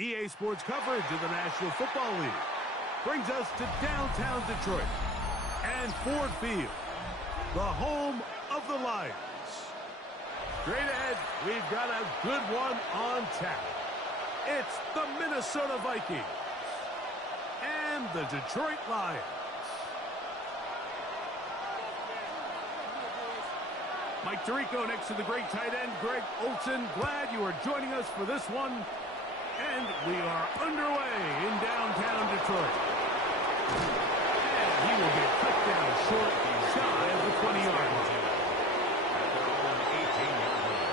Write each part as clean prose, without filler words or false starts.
EA Sports coverage of the National Football League brings us to downtown Detroit and Ford Field, the home of the Lions. Straight ahead, we've got a good one on tap. It's the Minnesota Vikings and the Detroit Lions. Mike Tirico next to the great tight end, Greg Olsen. Glad you are joining us for this one. And we are underway in downtown Detroit. And he will get cut down short, shy of the 20-yard line. At their own 18-yard line.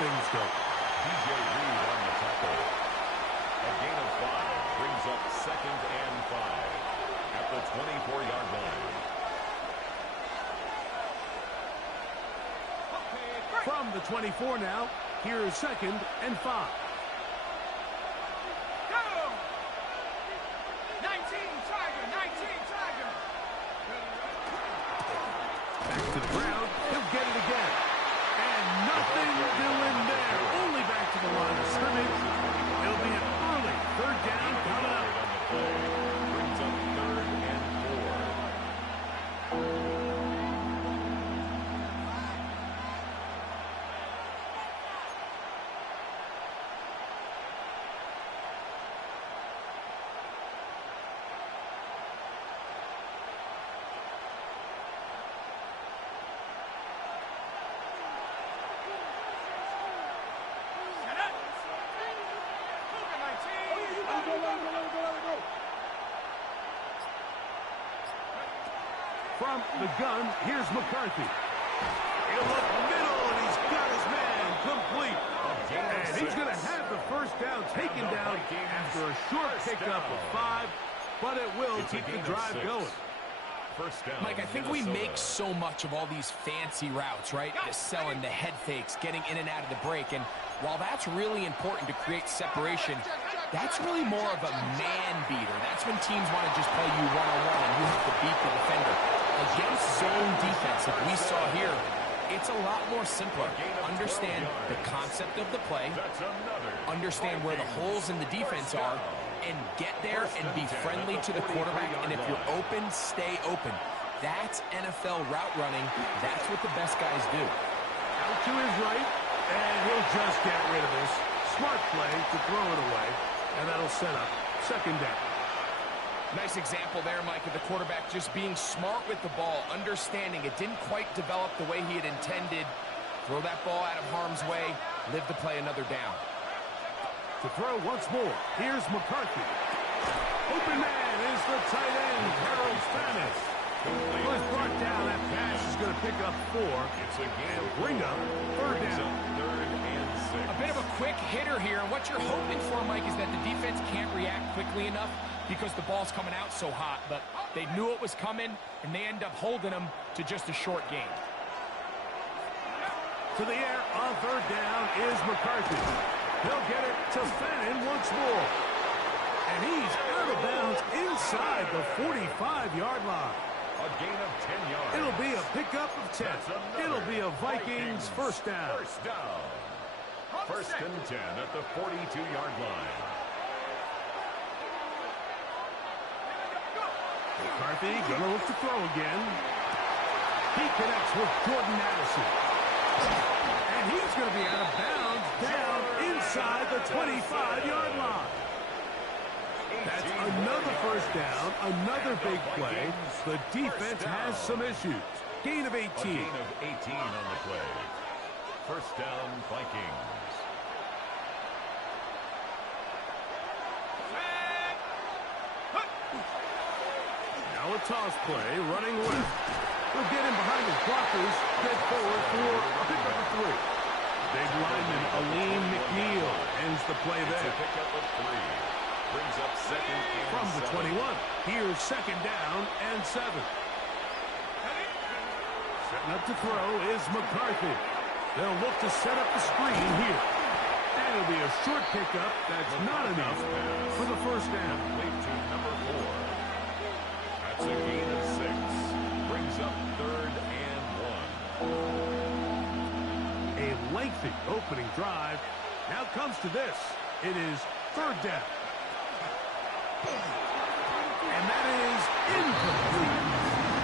Things go. DJ Reed on the tackle. A gain of 5 brings up 2nd and 5 at the 24-yard line. From the 24 now, here is 2nd and 5. Go! 19 Tiger, 19 Tiger. Back to the ground, he'll get it again. And nothing doing there. Only back to the line of scrimmage. It'll be an early 3rd down coming up. Brings up 3rd and 4. From the gun, here's McCarthy. He'll look middle, and he's got his man complete. And he's going to have the 1st down taken down after a short pickup of 5, but it will keep the drive going. Mike, I think we make so much of all these fancy routes, right? The selling, the head fakes, getting in and out of the break. And while that's really important to create separation, that's really more of a man beater. That's when teams want to just play you one-on-one and you have to beat the defender. Against zone defense, like we saw here, it's a lot more simpler. Understand the concept of the play, understand where the holes in the defense are, and get there and be friendly to the quarterback. And if you're open, stay open. That's NFL route running. That's what the best guys do. Out to his right, and he'll just get rid of this. Smart play to throw it away, and that'll set up 2nd down. Nice example there, Mike, of the quarterback just being smart with the ball, understanding it didn't quite develop the way he had intended. Throw that ball out of harm's way, live to play another down. To throw once more, here's McCarthy. Open man is the tight end, Harold Stannis. Was brought down. That pass is going to pick up 4. It's a gain of bring up 3rd down. 3rd and 6. A bit of a quick hitter here. And what you're hoping for, Mike, is that the defense can't react quickly enough because the ball's coming out so hot. But they knew it was coming, and they end up holding them to just a short gain. To the air on 3rd down is McCarthy. He'll get it to Fannin once more. And he's out of bounds inside the 45-yard line. A gain of 10 yards. It'll be a pickup of 10. It'll be a Vikings 1st down. 1st down. 1st and 10 at the 42-yard line. McCarthy going to look to throw again. He connects with Jordan Addison. And he's going to be out of bounds down inside the 25-yard line. That's another 1st down, another big play. The defense has some issues. Gain of 18. A gain of 18 on the play. 1st down, Vikings. Now a toss play, running left. He'll get him behind his blockers, get forward for a pickup of 3. Big lineman Aleem McNeil ends the play there. It's a pickup of 3. Brings up second and From the 7. 21, here's second down and 7. Setting up to throw is McCarthy. They'll look to set up the screen here. And it'll be a short pickup that's not enough for the first down. Complete to number 4. That's a gain of 6. Brings up third and 1. A lengthy opening drive. Now comes to this. It is third down. And that is incomplete.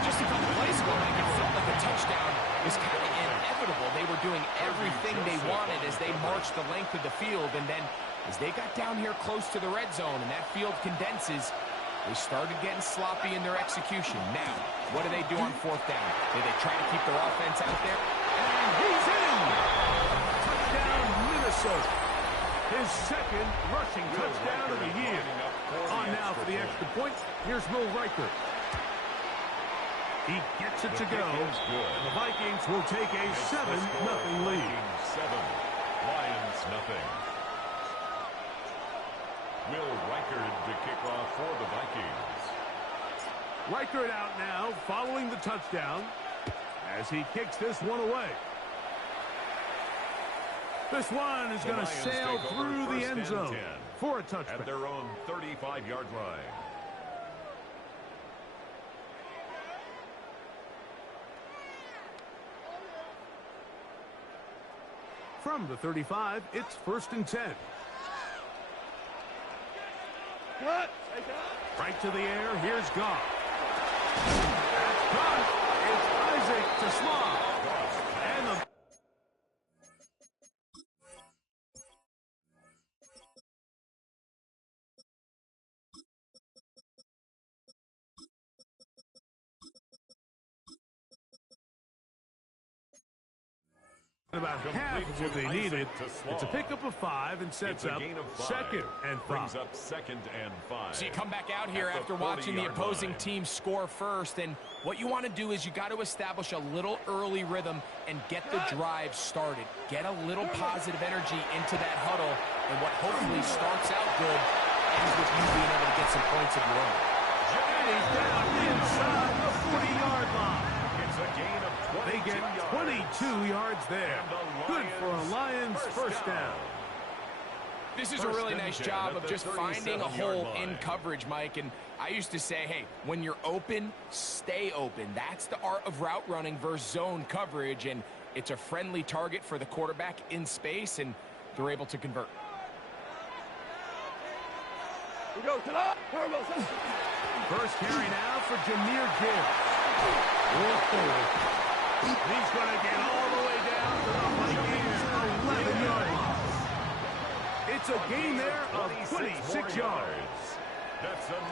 Just a couple plays ago, Mike, it felt like a touchdown was kind of inevitable. They were doing everything they wanted as they marched the length of the field. And then as they got down here close to the red zone and that field condenses, they started getting sloppy in their execution. Now, what do they do on fourth down? Do they try to keep their offense out there? And he's in! Touchdown, Minnesota. His second rushing touchdown of the year. On now for the extra point. Here's Will Riker. He gets it to go. And the Vikings will take a 7-0 lead. 7. Lions nothing. Will Riker to kick off for the Vikings. Riker out now following the touchdown as he kicks this one away. This one is going to sail through the end zone for a touchback. At their own 35-yard line. From the 35, it's first and 10. Right to the air, here's Goff. That's caught. It's Isaac to Slav. And the about half of what they needed. It's a pickup of 5 and sets up second and 5. Brings up second and 5. So you come back out here after watching the opposing team score first, and what you want to do is you got to establish a little early rhythm and get the drive started. Get a little positive energy into that huddle, and what hopefully starts out good ends with you being able to get some points of your own. And he's down inside the 40-yard line. It's a gain of 22 They get 22 yards there. Good for a Lions first down. This is a really nice job of just finding a hole in coverage, Mike. And I used to say, hey, when you're open, stay open. That's the art of route running versus zone coverage. And it's a friendly target for the quarterback in space, and they're able to convert. First carry now for Jahmyr Gibbs. He's going to get all the way down to the Vikings' 11-yard line. It's a gain there of 26 yards.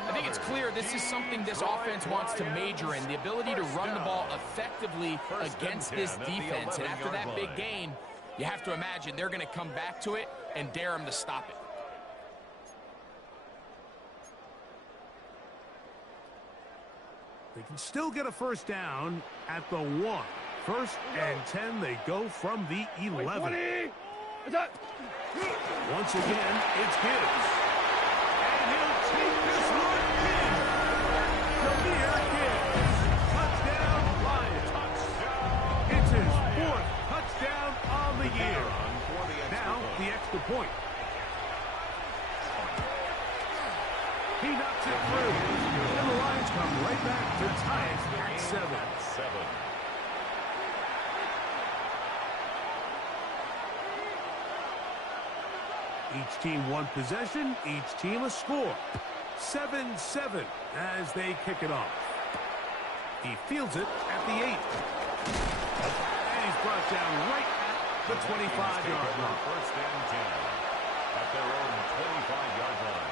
I think it's clear this is something this offense wants to major in, the ability to run the ball effectively against this defense. And after that big gain, you have to imagine they're going to come back to it and dare them to stop it. They can still get a first down at the 1. First and 10, they go from the 11. Once again, it's Gibbs. And he'll take this one in. Jahmyr Gibbs. Touchdown, Lions. It's his 4th touchdown on the year. Now, the extra point. He knocks it through. And the Lions come right back to tie it at 7. Each team one possession, each team a score. 7-7 as they kick it off. He fields it at the 8. And he's brought down right at the 25-yard line. First and 10 at their own 25-yard line.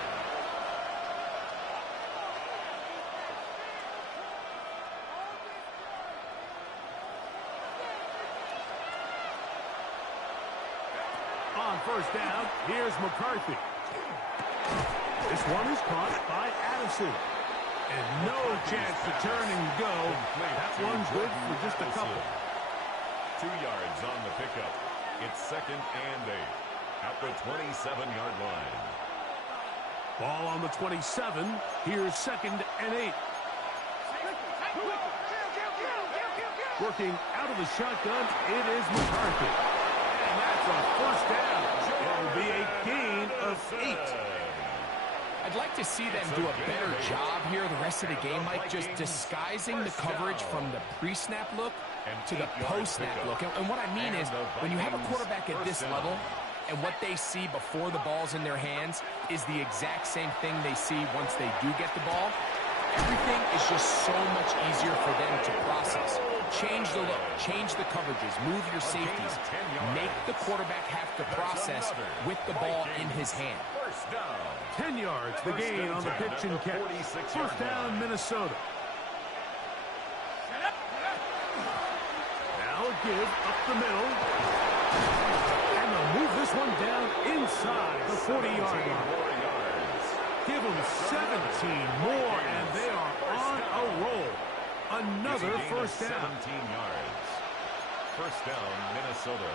On first down, here's McCarthy. This one is caught by Addison. And no chance to turn and go. That one's good for just a couple. 2 yards on the pickup. It's second and 8 at the 27-yard line. Ball on the 27. Here's 2nd and 8. Working out of the shotgun, it is McCarthy. And that's a first down. It'll be a gain of 8. I'd like to see them do a better job here the rest of the game, Mike, just disguising the coverage from the pre-snap look to the post-snap look. And what I mean is, when you have a quarterback at this level, and what they see before the ball's in their hands is the exact same thing they see once they do get the ball, everything is just so much easier for them to process. Change the look, change the coverages, move your safeties. Make the quarterback have to process with the ball in his hand. 10 yards, the gain on the pitch and catch. First down, Minnesota. Now a give up the middle. And they'll move this one down inside the 40-yard line. Give them 17 more, and they are on a roll. Another first down. 17 yards. First down, Minnesota.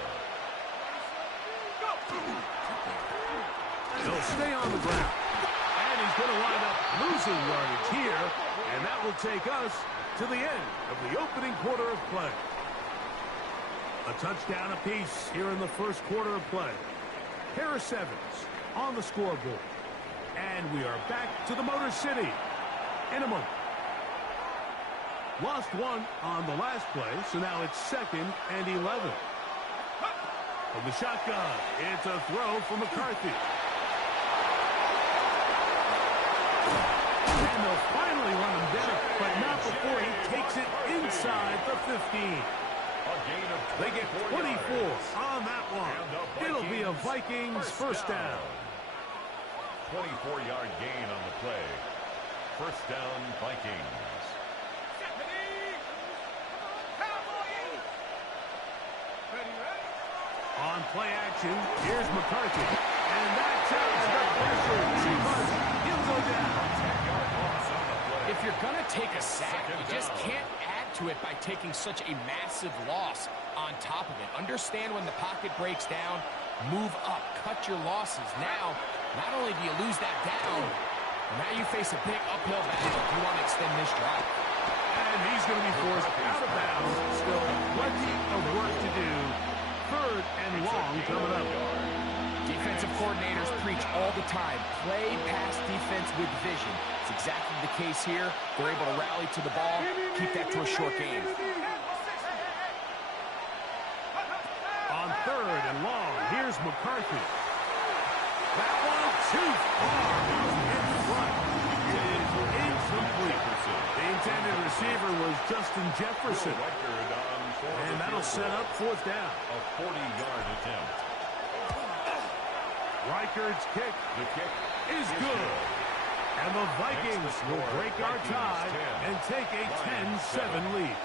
He'll stay on the ground. And he's going to wind up losing yardage here. And that will take us to the end of the opening quarter of play. A touchdown apiece here in the first quarter of play. Harris Evans on the scoreboard. And we are back to the Motor City in a moment. Lost one on the last play, so now it's 2nd and 11. From the shotgun, it's a throw for McCarthy. And they'll finally run him down, but not before he takes it inside the 15. They get 24 on that one. It'll be a Vikings first down. 24-yard gain on the play. First down, Vikings. On play action, here's McCarthy. And that's the pressure. He'll go down. If you're going to take a sack, you just can't add to it by taking such a massive loss on top of it. Understand when the pocket breaks down, move up, cut your losses. Now, not only do you lose that down, now you face a big uphill battle if you want to extend this drive. And he's going to be forced out of bounds. Still plenty of work to do. 3rd and long coming up. Defensive coordinators preach all the time, play pass defense with vision. It's exactly the case here. They're able to rally to the ball, keep that to a short game. On 3rd and long, here's McCarthy. That one too far in front. It is incomplete. The intended receiver was Justin Jefferson. And that'll set up 4th down. A 40-yard attempt. Reichard's kick. The kick is good. And the Vikings will break our tie and take a 10-7 lead.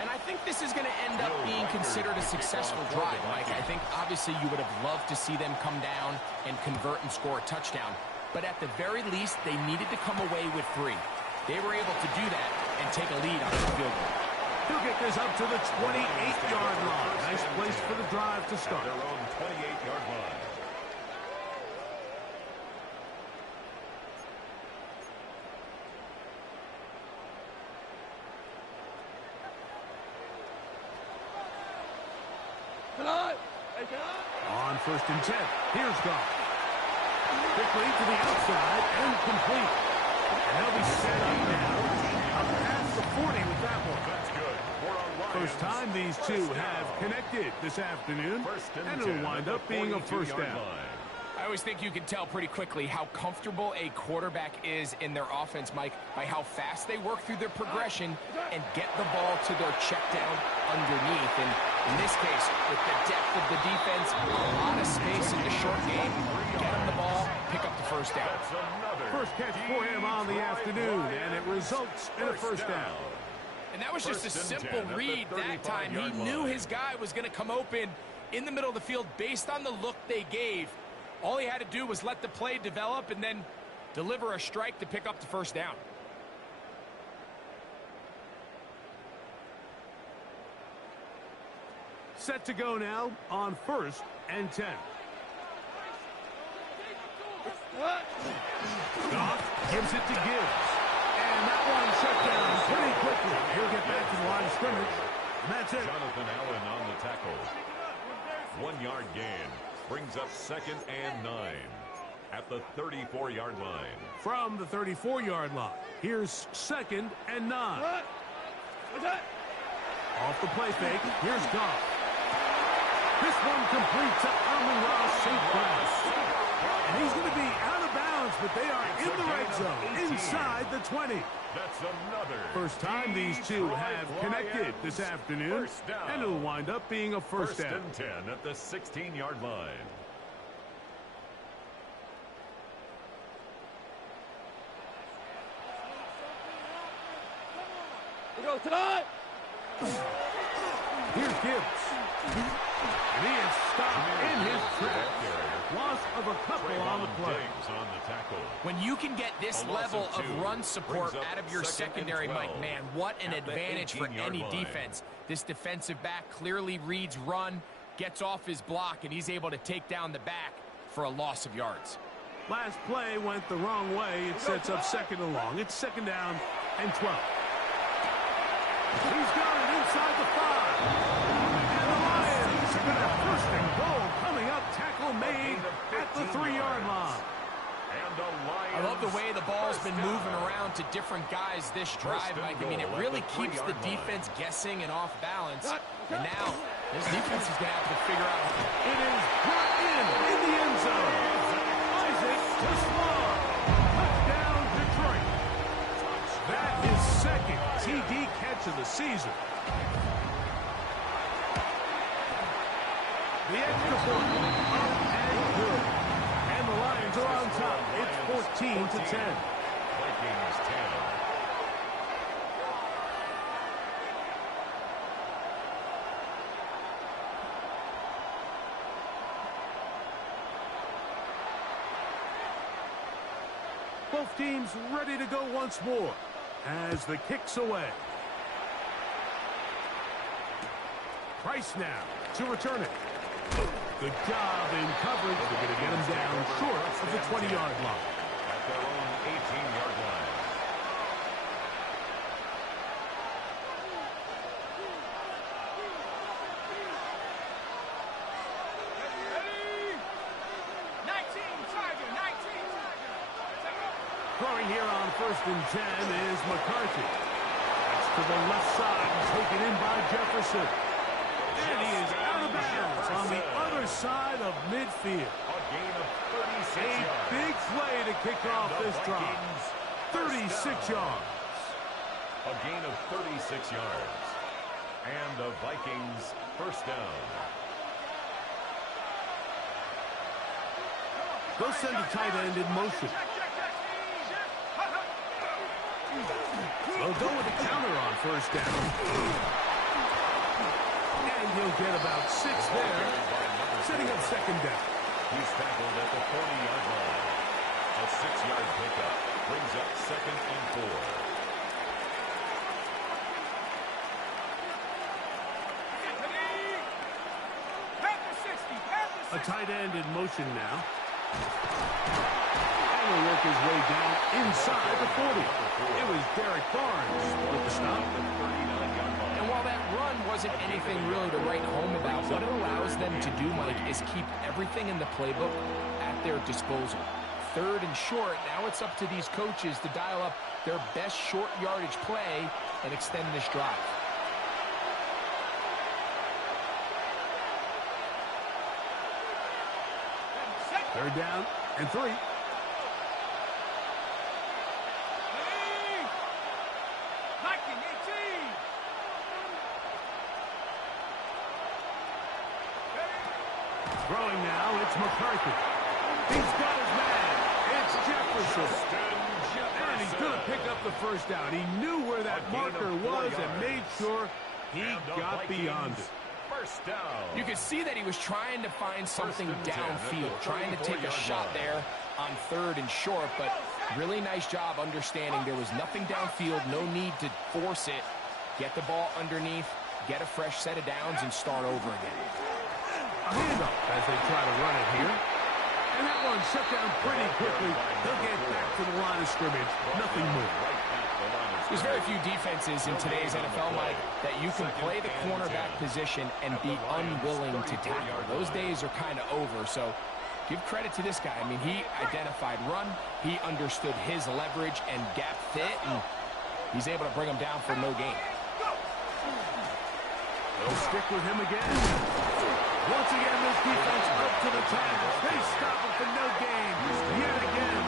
And I think this is going to end up being considered a successful drive, Mike. I think obviously you would have loved to see them come down and convert and score a touchdown. But at the very least, they needed to come away with 3. They were able to do that and take a lead on the field goal. He'll get this up to the 28-yard line. Nice place for the drive to start. Their own 28-yard line. On 1st and 10, here's Goff. Quickly to the outside and complete. And they'll be set up now. Up past the 40 with that one. That's good. First time these two have connected this afternoon, and it'll wind up being a first down. I always think you can tell pretty quickly how comfortable a quarterback is in their offense, Mike, by how fast they work through their progression and get the ball to their check down underneath. And in this case, with the depth of the defense, a lot of space in the short game, get him the ball, pick up the first down. First catch for him on the afternoon, and it results in a first down. And that was just a simple read that time. He knew his guy was going to come open in the middle of the field based on the look they gave. All he had to do was let the play develop and then deliver a strike to pick up the first down. Set to go now on 1st and 10. Gives it to Gibbs. And that one shut down pretty quickly. He'll get back to the line of scrimmage. And that's it. Jonathan Allen on the tackle. 1 yard gain. Brings up 2nd and 9 at the 34-yard line. From the 34-yard line, here's 2nd and 9. Off the play fake, here's Goff. This one completes to Amon-Ra St. Brown. And he's going to be out of bounds, but they are in the red zone, inside the 20. That's another. First time these two have connected this afternoon, and it'll wind up being a first down. And 10 at the 16-yard line. Here's Gibbs. And he is stopped in his tracks. Loss of a couple on the play. On the tackle. When you can get this level of run support out of your secondary, Mike, man, what an advantage for any defense. This defensive back clearly reads run, gets off his block, and he's able to take down the back for a loss of yards. Last play went the wrong way. It sets up 2nd and long. It's 2nd down and 12. He's got it inside the 5. And the Lions are going to have 1st and goal coming up. Tackle made at the 3-yard line. I love the way the ball's been moving around to different guys this drive, Mike. I mean, it really keeps the defense guessing and off balance. And now, this defense is going to have to figure out. It is brought in the end zone. Isaac to Slaw. Touchdown, Detroit. That is 2nd TD catch of the season. The extra point up and good. And the Lions are on top. It's 14-10. Vikings 10. Both teams ready to go once more as the kick's away. Price now to return it. Good job in coverage. They're going to get him down short of the 20-yard line. At their own 18-yard line. Throwing here on 1st and 10 is McCarthy. That's to the left side and taken in by Jefferson. And he is out of bounds on the other side of midfield. A gain of 36 A yards. big play to kick off this drive. 36 yards. A gain of 36 yards. And the Vikings 1st down. They'll send a tight end in motion. They'll go with a counter on 1st down. And he'll get about 6 there, setting up 2nd down. He's tackled at the 40-yard line. A 6-yard pickup brings up 2nd and 4. A tight end in motion now. And he'll work his way down inside the 40. It was Derek Barnes with the stop. And while that run wasn't anything really to write home about, what it allows them to do, Mike, is keep everything in the playbook at their disposal. 3rd and short, now it's up to these coaches to dial up their best short yardage play and extend this drive. Third down and 3. Throwing now, it's McCarthy. He's got his man. It's Jefferson. And he's going to pick up the 1st down. He knew where that marker was and made sure he got beyond it. 1st down. You could see that he was trying to find something downfield, trying to take a shot there on 3rd and short, but really nice job understanding there was nothing downfield, no need to force it. Get the ball underneath, get a fresh set of downs, and start over again. A handoff as they try to run it here. And that one shut down pretty quickly. They'll get back to the line of scrimmage. Nothing more. There's very few defenses in today's NFL, Mike, that you can play the cornerback position and be unwilling to tackle. Those days are kind of over, so give credit to this guy. I mean, he identified run, he understood his leverage and gap fit, and he's able to bring him down for no gain. They'll stick with him again. Once again, this defense up to the tackle. They stop it for no gain yet again.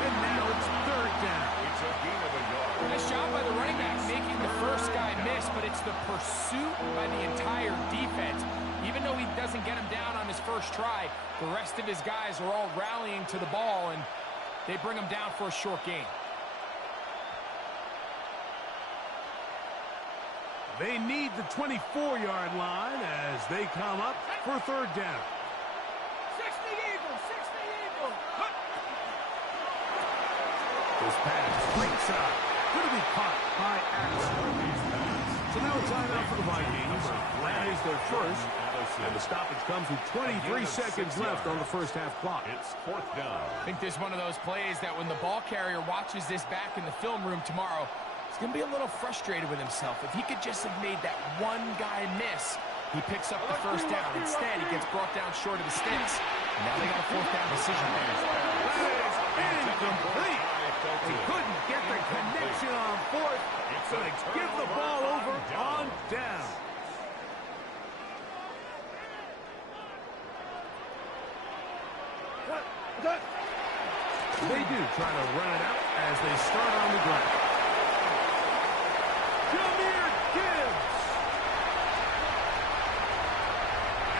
And now it's third down. It's a gain of a yard. Nice job by the running back making the first guy miss, but it's the pursuit by the entire defense. Even though he doesn't get him down on his first try, the rest of his guys are all rallying to the ball, and they bring him down for a short gain. They need the 24-yard line as they come up for third down. 60 Eagles, 60 Eagles. This pass, right side, going to be caught by Axel. So now a timeout for the Vikings. That is their first, and the stoppage comes with 23 seconds left on the first half clock. It's fourth down. I think this is one of those plays that when the ball carrier watches this back in the film room tomorrow, he's going to be a little frustrated with himself. If he could just have made that one guy miss, he picks up the first down. Instead, he gets brought down short of the sticks. Now they got a fourth down decision. That is incomplete. They couldn't get the connection on fourth, so they give the ball over on down. They do try to run it out as they start on the ground. Jahmyr Gibbs.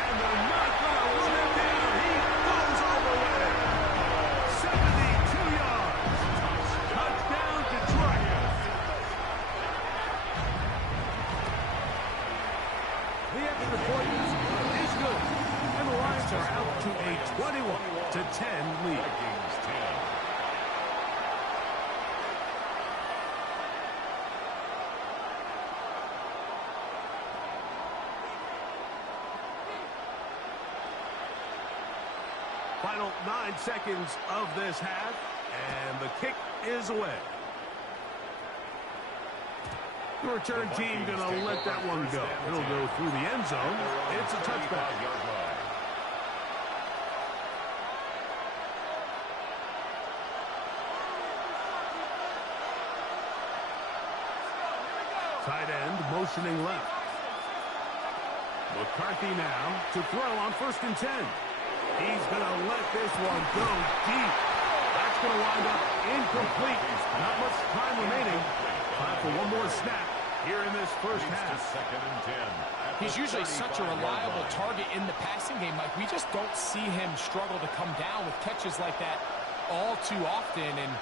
And they're not going to run him down. He goes all the way. 72 yards. Touchdown, Detroit. The extra point is good. And the Lions are out to a 21-10 lead. Vikings 10. Final 9 seconds of this half, and the kick is away. The return team going to let that one go. It'll go through the end zone. It's a touchback. Tight end motioning left. McCarthy now to throw on 1st and 10. He's going to let this one go deep. That's going to wind up incomplete. Not much time remaining. Time for one more snap here in this first half. Second and 10. He's usually such a reliable target in the passing game, Mike. We just don't see him struggle to come down with catches like that all too often. And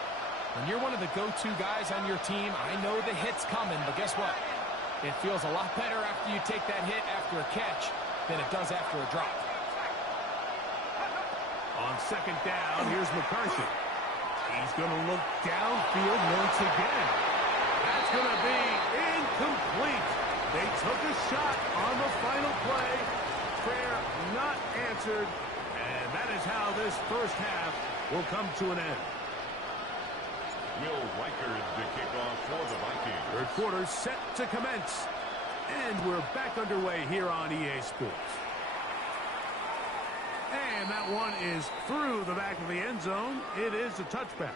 when you're one of the go-to guys on your team, I know the hit's coming, but guess what? It feels a lot better after you take that hit after a catch than it does after a drop. On second down, here's McCarthy. He's going to look downfield once again. That's going to be incomplete. They took a shot on the final play. Prayer not answered. And that is how this first half will come to an end. Will Reichard to kick off for the Vikings. Third quarter set to commence. And we're back underway here on EA Sports. And that one is through the back of the end zone. It is a touchback.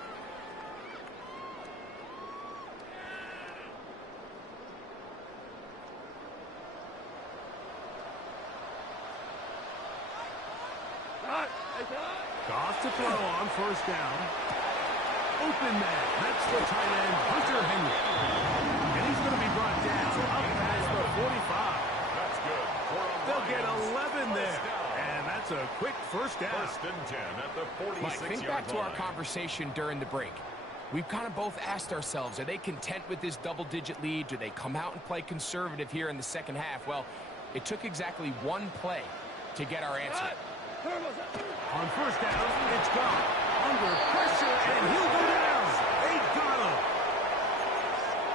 Goff to throw on 1st down. Open man. That's the tight end, Hunter Henry. And he's going to be brought down up past the 45. That's good. They'll get 11 there. And that's a quick first down. 1st and 10 at the 46-yard line. Mike, think back to our conversation during the break. We've kind of both asked ourselves, are they content with this double-digit lead? Do they come out and play conservative here in the second half? Well, it took exactly one play to get our answer. On 1st down, it's gone. Under pressure, and he'll go down. They got him.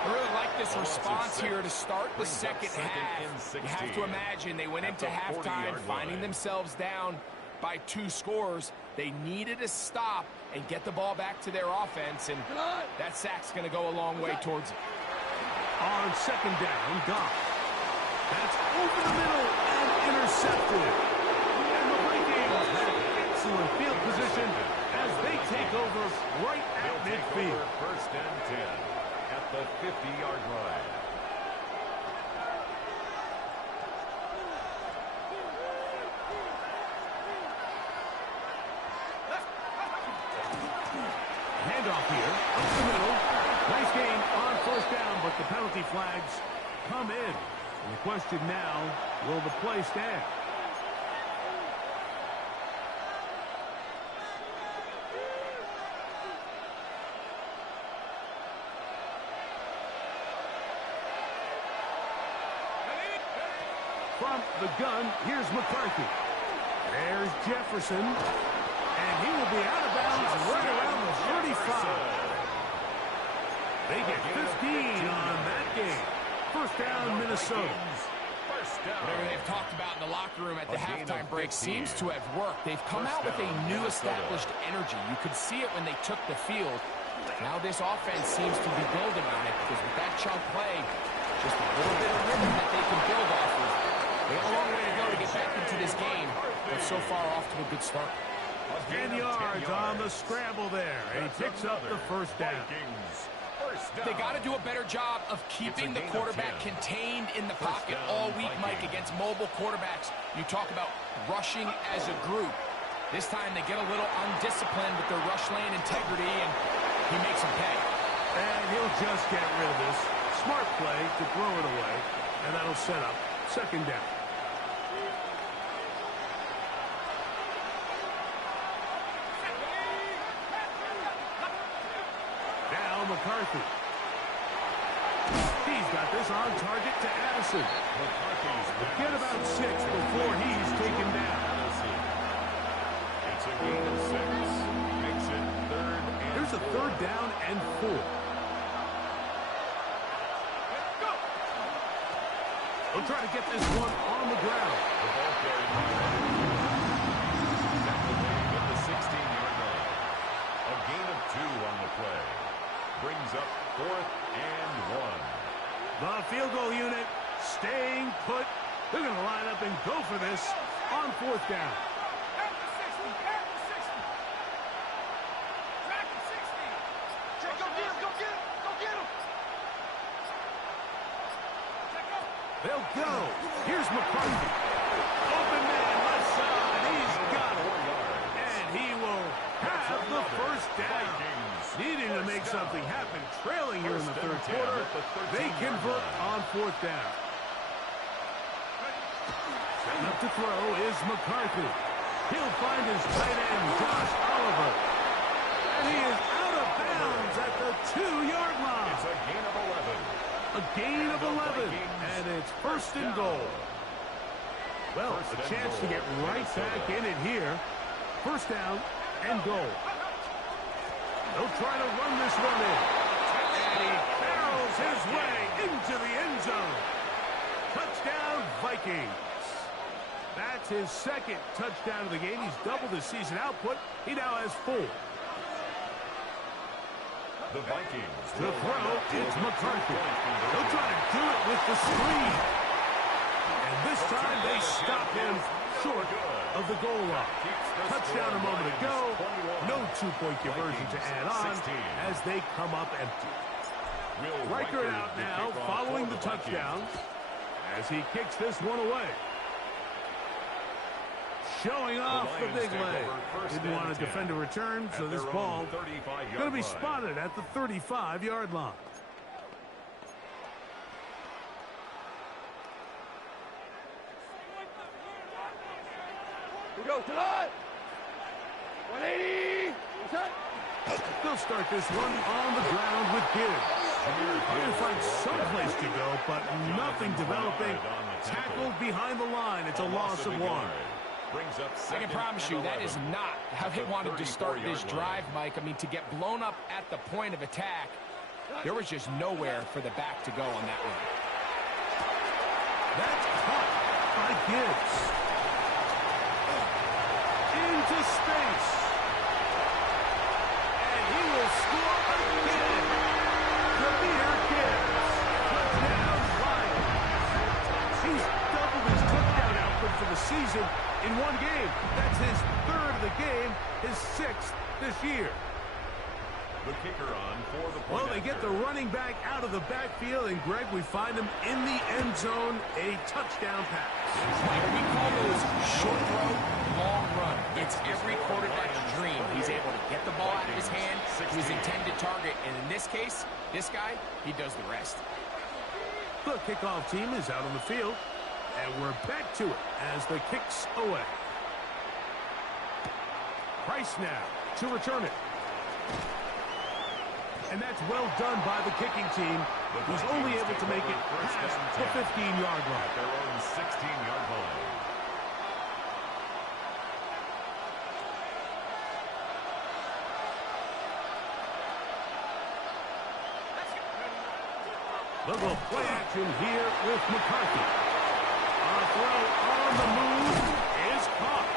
I really like this response here to start the second half. You have to imagine they went into halftime finding themselves down by 2 scores. They needed to stop and get the ball back to their offense, and that sack's going to go a long way towards it. On second down, Goff. That's over the middle and intercepted. And the Vikings have excellent field position as they take over right at midfield. First and 10 at the 50-yard line. Handoff here, up the middle. Nice gain on first down, but the penalty flags come in. And the question now, will the play stand? From the gun, here's McCarthy. There's Jefferson. And he will be out of bounds right around the 35. They get 15 on that game. First down, Minnesota. Whatever they've talked about in the locker room at the halftime break seems to have worked. They've come out with a new established energy. You could see it when they took the field. Now this offense seems to be building on it because with that chunk play, just a little bit of rhythm that they can build off of. They have a long way to go to get back into this game, but so far off to a good start. 10 yards on the scramble there, and he picks up the first down. They got to do a better job of keeping the quarterback contained in the pocket all week, Mike, against mobile quarterbacks. You talk about rushing as a group. This time they get a little undisciplined with their rush lane integrity, and he makes them pay. And he'll just get rid of this. Smart play to throw it away, and that'll set up second down. Now McCarthy. He's got this on target to Addison. Get about 6 before he's taken down. It's a gain of 6. Makes it third and Here's a third down and 4. We'll try to get this one on the ground. The ball carried at the 16-yard line. A gain of 2 on the play. Brings up 4th and 1. The field goal unit staying put. They're going to line up and go for this on 4th down. At the 60, at the 60. Track at 60. Go get him, go get him, go get him. They'll go. Here's McCarthy. Open man, left side. He's got it. And he will have the first down. Needing to make something happen. Trailing here in the third quarter. They convert on 4th down. Setting up to throw is McCarthy. He'll find his tight end, Josh Oliver. And he is out of bounds at the 2-yard line. It's a gain of 11. A gain of 11, and it's first and goal. Well, a chance to get right back in it here. First down and goal. They'll try to run this one in. And he barrels his way into the end zone. Touchdown, Vikings. That's his second touchdown of the game. He's doubled his season output. He now has 4. The Vikings. The throw, it's McCarthy. They'll try to do it with the screen. And this time they stop him short of the goal line. Touchdown a moment ago. No 2-point conversion to add on as they come up empty. Reichert out now following the touchdown as he kicks this one away. Showing off the big leg. Didn't want to defend a return, so this ball going to be spotted at the 35-yard line. We go tonight. 180. They'll start this one on the ground with Gibbs. They're going to find some place to go, but nothing developing. Tackled behind the line. It's a loss of 1. I can promise you that is not how they wanted to start this drive, Mike. I mean, to get blown up at the point of attack, there was just nowhere for the back to go on that one. That's caught by Gibbs. season in one game. That's his third of the game, his sixth this year. The kicker on for the point. Well, they get the running back out of the backfield, and Greg, we find him in the end zone, a touchdown pass. We call those short throw, long run. It's every quarterback's dream. He's able to get the ball out of his hand to his intended target, and in this case, this guy, he does the rest. The kickoff team is out on the field, and we're back to it as the kick's away. Price now to return it. And that's well done by the kicking team, who's only able to make it past the 15-yard line. At their own 16-yard line. Little play action here with McCarthy. A throw on the move is caught.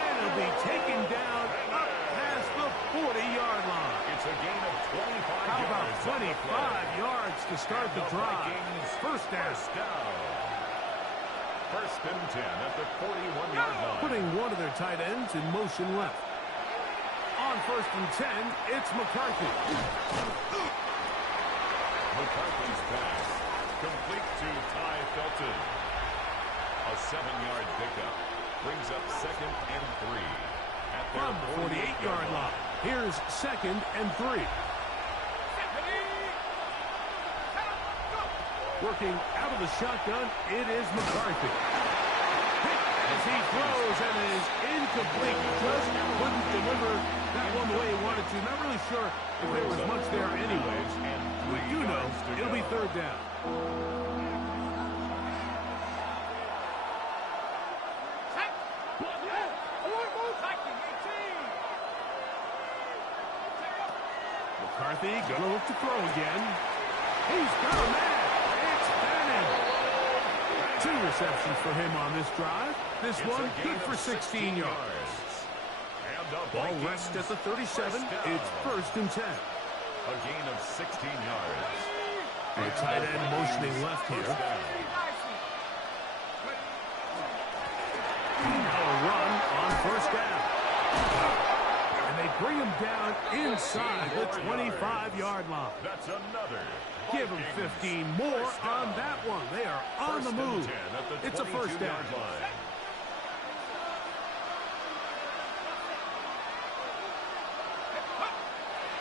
And it'll be taken down up past the 40-yard line. It's a gain of 25 How about yards. 25 yards to start the drive? First down. First and 10 at the 41-yard line. Putting one of their tight ends in motion left. On first and 10, it's McCarthy. McCarthy's pass complete to Ty Felton. A 7-yard pickup brings up second and 3 at their From the 48-yard line. Here's second and 3. Working out of the shotgun, it is McCarthy. Hit as he throws, and it is incomplete. Just couldn't deliver that one the way he wanted to. Not really sure if there was much there anyways. We do know it'll be third down. McCarthy gonna look to throw again. He's got a man. It's Bannon. 2 receptions for him on this drive. This one good for 16 yards. Ball rests at the 37. It's first and 10. A gain of 16 yards. The tight end motioning left here. Now a run on first down. And they bring him down inside the 25-yard line. That's another. Give him 15 more on that one. They are on the move. It's a first down.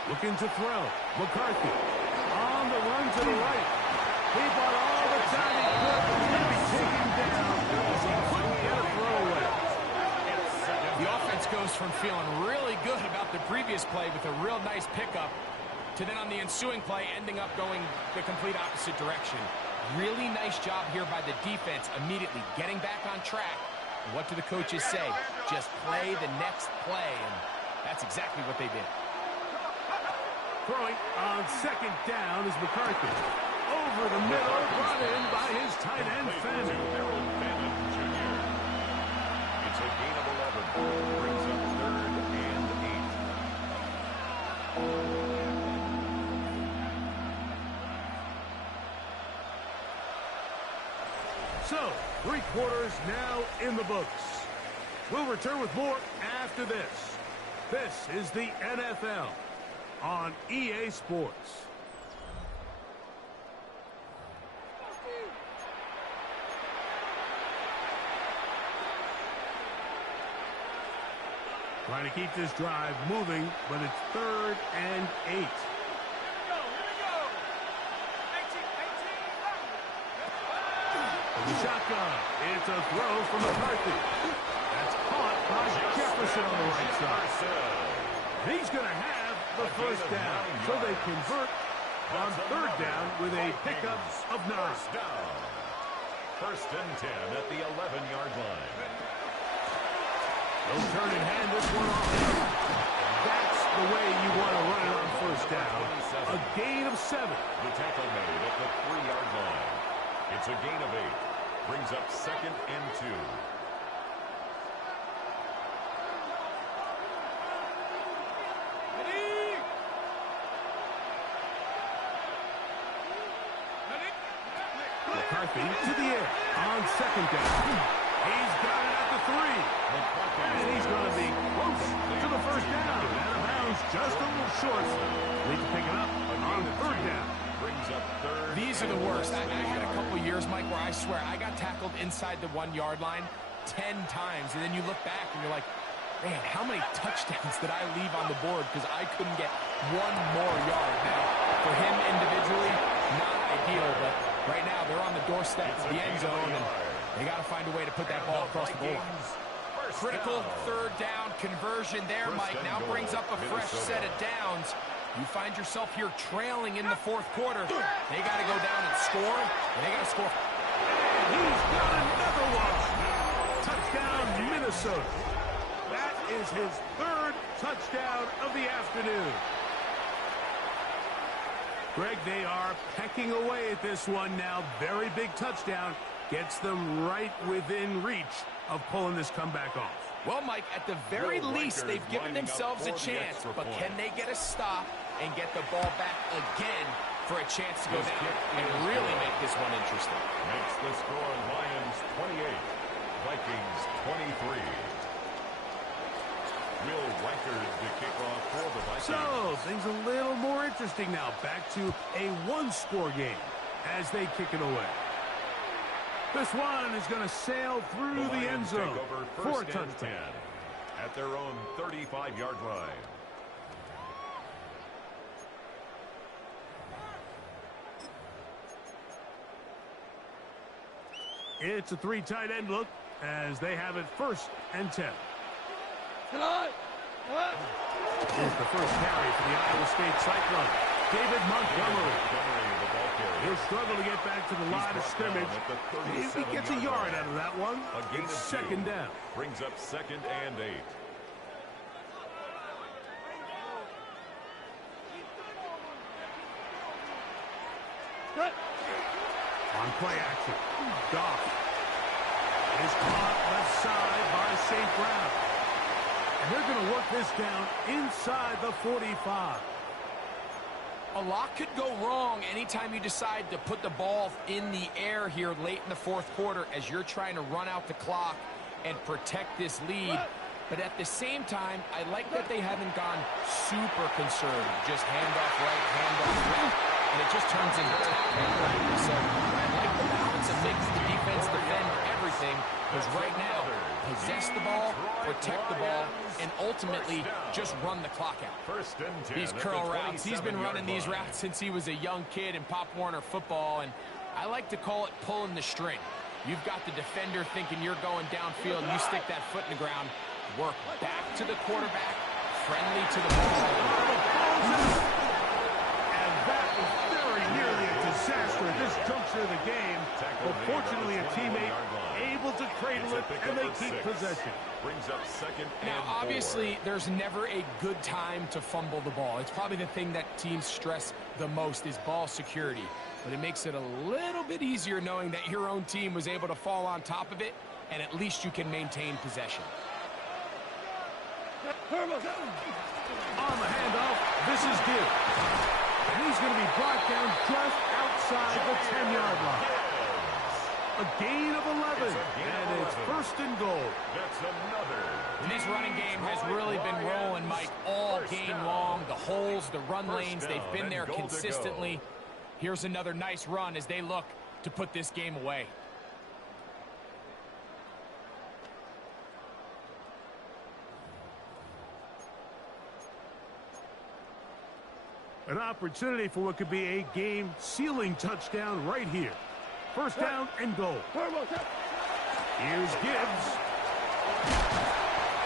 Looking to throw. McCarthy on the run to the right. He bought all the time he could. He's going to be taken down as he couldn't get a throw away. The offense goes from feeling really good about the previous play with a real nice pickup to then on the ensuing play ending up going the complete opposite direction. Really nice job here by the defense immediately getting back on track. What do the coaches say? Just play the next play, and that's exactly what they did. Throwing on second down is McCarthy. Over the middle, brought in by his tight end, Fannin. It's a gain of 11. Brings up third and 8. So, 3 quarters now in the books. We'll return with more after this. This is the NFL on EA Sports. Trying to keep this drive moving, but it's third and 8. The shotgun. It's a throw from McCarthy. That's caught by Jefferson on the right side. He's going to have the first down. So they convert on third down with a pickup of 9. First and 10 at the 11-yard line. They'll turn and hand this one off. That's the way you want to run it on first down. A gain of 7. The tackle made at the 3-yard line. It's a gain of 8. Brings up second and 2. McCarthy to the air on second down. He's got it short. Need to pick it up on third down. Brings up third. These are the worst. I had a couple years, Mike, where I swear I got tackled inside the 1-yard line 10 times, and then you look back and you're like, man, how many touchdowns did I leave on the board because I couldn't get one more yard? Now, for him individually, not ideal, but right now they're on the doorstep of the end zone, and they got to find a way to put that ball across the goal line. Critical third down conversion there, Mike. Now brings up a fresh set of downs. You find yourself here trailing in the fourth quarter. They got to go down and score, and they got to score. And he's got another one. Touchdown, Minnesota. That is his third touchdown of the afternoon. Greg, they are pecking away at this one now. Very big touchdown. Gets them right within reach of pulling this comeback off. Well, Mike, at the very least, they've given themselves a chance, but can they get a stop and get the ball back again for a chance to go down and really make this one interesting? Makes the score Lions 28, Vikings 23. Will Reichard the kickoff for the Vikings. So, things a little more interesting now. Back to a one-score game as they kick it away. This one is going to sail through the end zone for a touchdown. At their own 35-yard line. It's a three tight end look as they have it 1st and 10. Here's the first carry for the Iowa State Cyclone. David Montgomery. He'll struggle to get back to the line of scrimmage. If he gets a yard out of that one, it's second down. Brings up 2nd and 8. On play action, Goff is caught left side by St. Brown. And they're going to work this down inside the 45. A lot could go wrong anytime you decide to put the ball in the air here late in the fourth quarter as you're trying to run out the clock and protect this lead. But at the same time, I like that they haven't gone super conservative. Just handoff right, handoff left, and it just turns into tackling practice. So I like the balance of making the defense defend everything, because right now, possess the ball, protect the ball, and ultimately just run the clock out. 1st and 10. These curl routes, he's been running these routes since he was a young kid in Pop Warner football, and I like to call it pulling the string. You've got the defender thinking you're going downfield, and you stick that foot in the ground, work back to the quarterback, friendly to the ball. And that was very nearly a disaster at this juncture of the game. But fortunately, a teammate able to cradle it, and they keep possession. Brings up 2nd and 4. Now, obviously, there's never a good time to fumble the ball. It's probably the thing that teams stress the most is ball security. But it makes it a little bit easier knowing that your own team was able to fall on top of it, and at least you can maintain possession. On the handoff, this is Gibbs. And he's going to be brought down just outside the 10-yard line. A gain of 11, and it's 1st and goal. That's another. And this running game has really been rolling, Mike, all game long. The holes, the run lanes, they've been there consistently. Here's another nice run as they look to put this game away. An opportunity for what could be a game-sealing touchdown right here. 1st down and goal. Here's Gibbs.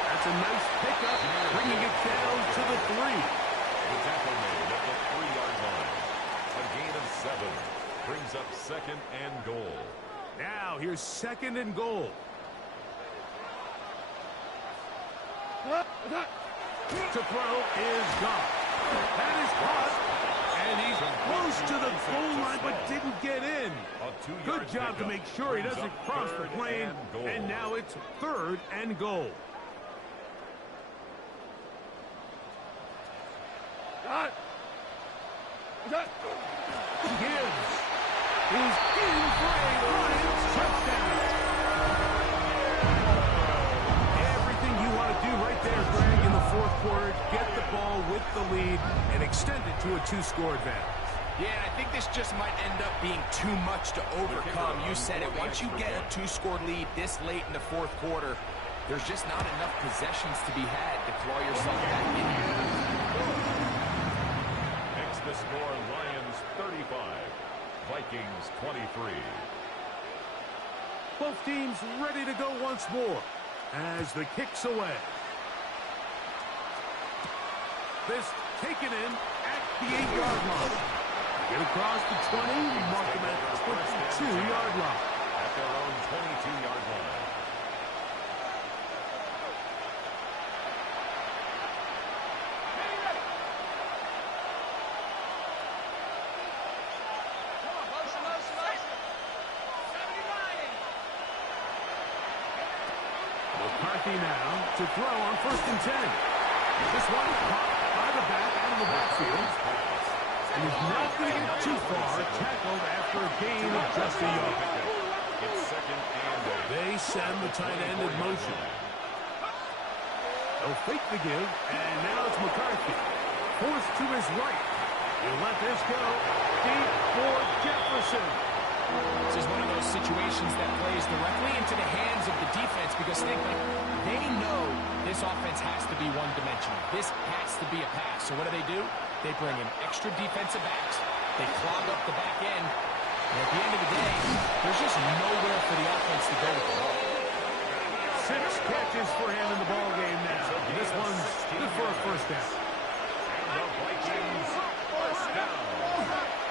That's a nice pickup, bringing it down to the 3. The tackle made at the 3-yard line. A gain of 7. Brings up 2nd and goal. Now here's 2nd and goal. To throw is Goff. That is caught. And he's close to the goal line but didn't get in. Good job to make sure he doesn't cross the plane. And now it's 3rd and goal. Gibbs is in for a Lions touchdown. Everything you want to do right there, Greg, in the fourth quarter. Get the ball with the lead. to a two-score advantage. Yeah, and I think this just might end up being too much to overcome. You said it. Once you get a two-score lead this late in the fourth quarter, there's just not enough possessions to be had to claw yourself back in. Makes the score Lions 35, Vikings 23. Both teams ready to go once more as the kick's away. This taken in at the 8-yard line. Get across the 20, mark them at the 22-yard line. At their own 22-yard line. McCarthy now to throw on 1st and 10. This one caught by the back out of the backfield. And he's not going to get too far, tackled after a gain of just a yard. It's 2nd and 8. They send the tight end in motion. They'll fake the give, and now it's McCarthy. Forced to his right. He'll let this go deep for Jefferson. This is one of those situations that plays directly into the hands of the defense because they know this offense has to be one-dimensional. This has to be a pass. So what do? They bring in extra defensive backs. They clog up the back end. And at the end of the day, there's just nowhere for the offense to go with the ball. 6 catches for him in the ball game now. And this one's good for a first down. And the Vikings first down.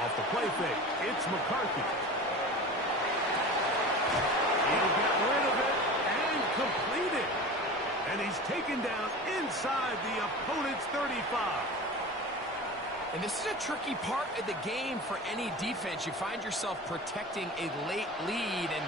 Off the play fake, it's McCarthy. He'll get rid of it and complete it. And he's taken down inside the opponent's 35. And this is a tricky part of the game for any defense. You find yourself protecting a late lead, and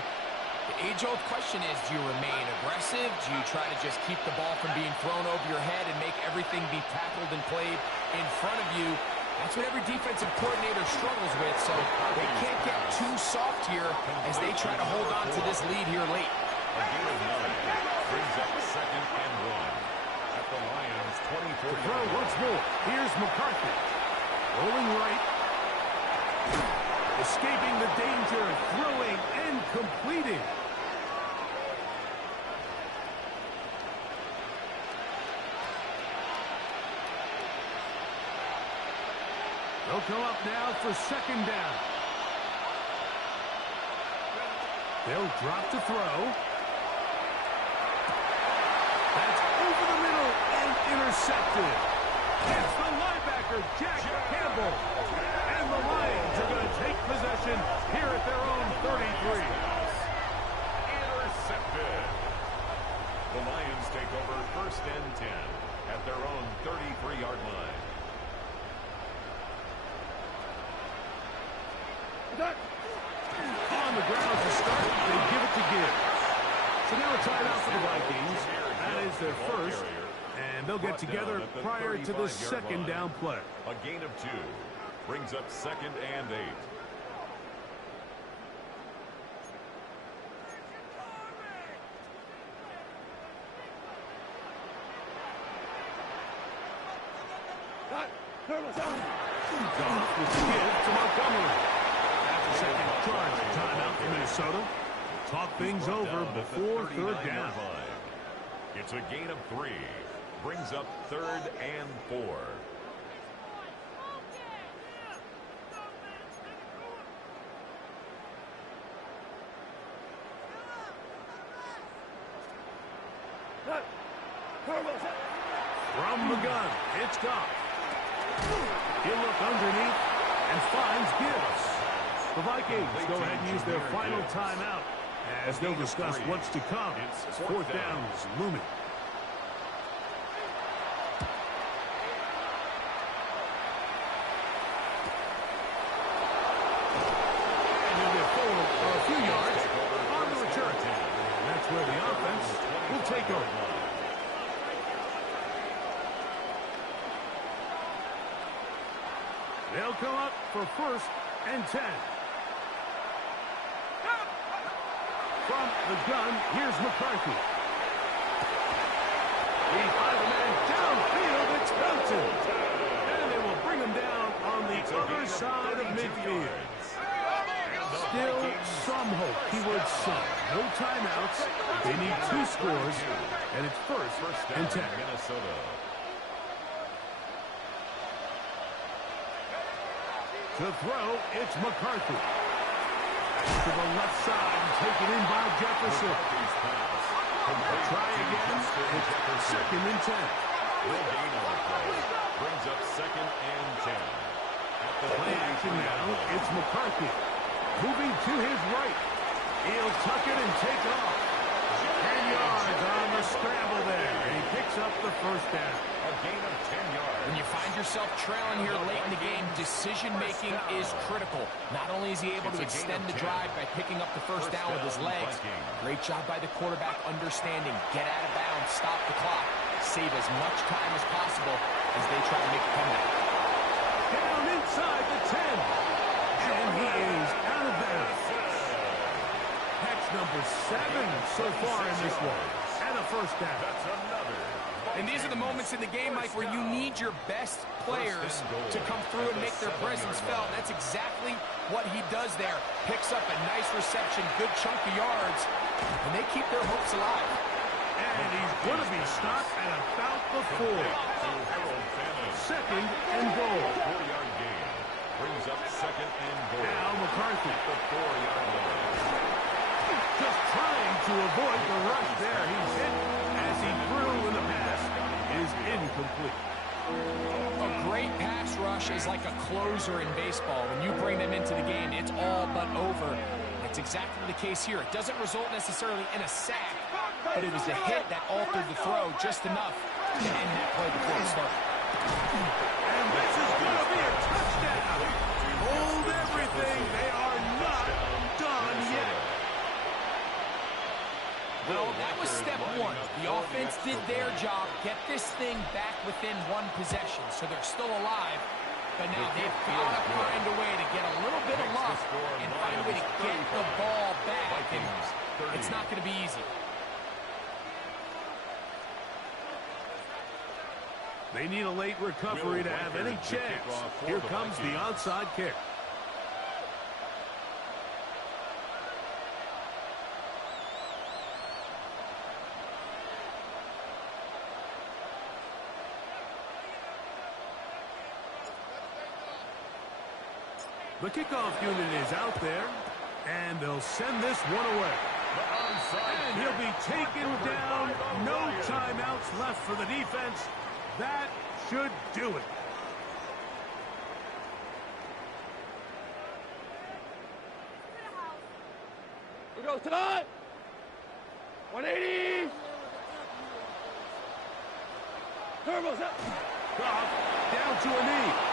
the age-old question is, do you remain aggressive? Do you try to just keep the ball from being thrown over your head and make everything be tackled and played in front of you? That's what every defensive coordinator struggles with, so they can't get too soft here as they try to hold on to this lead here late. A gain of 9 brings up 2nd and 1 at the Lions 24. Throw once more. Here's McCarthy. Rolling right. Escaping the danger. Throwing and completing. They'll come up now for 2nd down. They'll drop to throw. That's over the middle and intercepted. It's the linebacker, Jack Campbell. And the Lions are going to take possession here at their own 33. Intercepted. The Lions take over 1st and 10 at their own 33-yard line. On the ground to start, they give it to Gibbs. So now a timeout for the Vikings. That is their first, and they'll get together prior to the 2nd down play. A gain of 2 brings up 2nd and 8. Goff with the give to Montgomery. That's a 2nd charge timeout for Minnesota. Talk things over before 3rd down. It's a gain of 3. Brings up 3rd and 4. From the gun, it's Goff. He'll look underneath and finds Gibbs. The Vikings go ahead and use their final timeout as they'll discuss what's to come. As 4th down is looming. And they'll get forward a few yards on the return. And that's where the offense will take over. They'll come up for 1st and 10. From the gun, here's McCarthy. He finds a man downfield. It's Felton. And they will bring him down side of midfield. Still some hope. Keyword some. No timeouts. They need 2 scores, and it's first and 10. Minnesota. To throw, it's McCarthy. To the left side, taken in by Jefferson. Try again. It's second and 10. No gain on the play. Brings up second and 10. At the Play action now. It's McCarthy. Moving to his right. He'll tuck it and take off. 10 yards on the scramble there. And he picks up the first down. A gain of 10 yards. When you find yourself trailing here late in the game, decision-making is critical. Not only is he able to extend the drive by picking up the first down with his legs, great job by the quarterback understanding, get out of bounds, stop the clock, save as much time as possible as they try to make a comeback. Down inside the 10. And he is out of bounds. Catch number 7 so far in this one. And a first down. That's another. And these are the moments in the game, Mike, where you need your best players to come through and make their presence felt. That's exactly what he does there. Picks up a nice reception, good chunk of yards, and they keep their hopes alive. And he's going to be stopped at about the 4. Second and goal. 4-yard gain. Brings up second and goal. Now McCarthy. The 4-yard line. Just trying to avoid the rush there. He's hit as he threw, and the pass is incomplete. A great pass rush is like a closer in baseball. When you bring them into the game, it's all but over. It's exactly the case here. It doesn't result necessarily in a sack, but it was a hit that altered the throw just enough to end that play before it started. And this is going to be a touchdown. Hold everything. They are not done yet. Well, that was step 1. The offense did their job, get this thing back within 1 possession, so they're still alive. But now they've got to find a way to get a little bit of luck and find a way to get the ball back. And it's not going to be easy. They need a late recovery to have any chance. Here comes the onside kick. The kickoff unit is out there, and they'll send this one away. And he'll be taken down. No timeouts left for the defense. That should do it. We go tonight. 180. Goff down to a knee.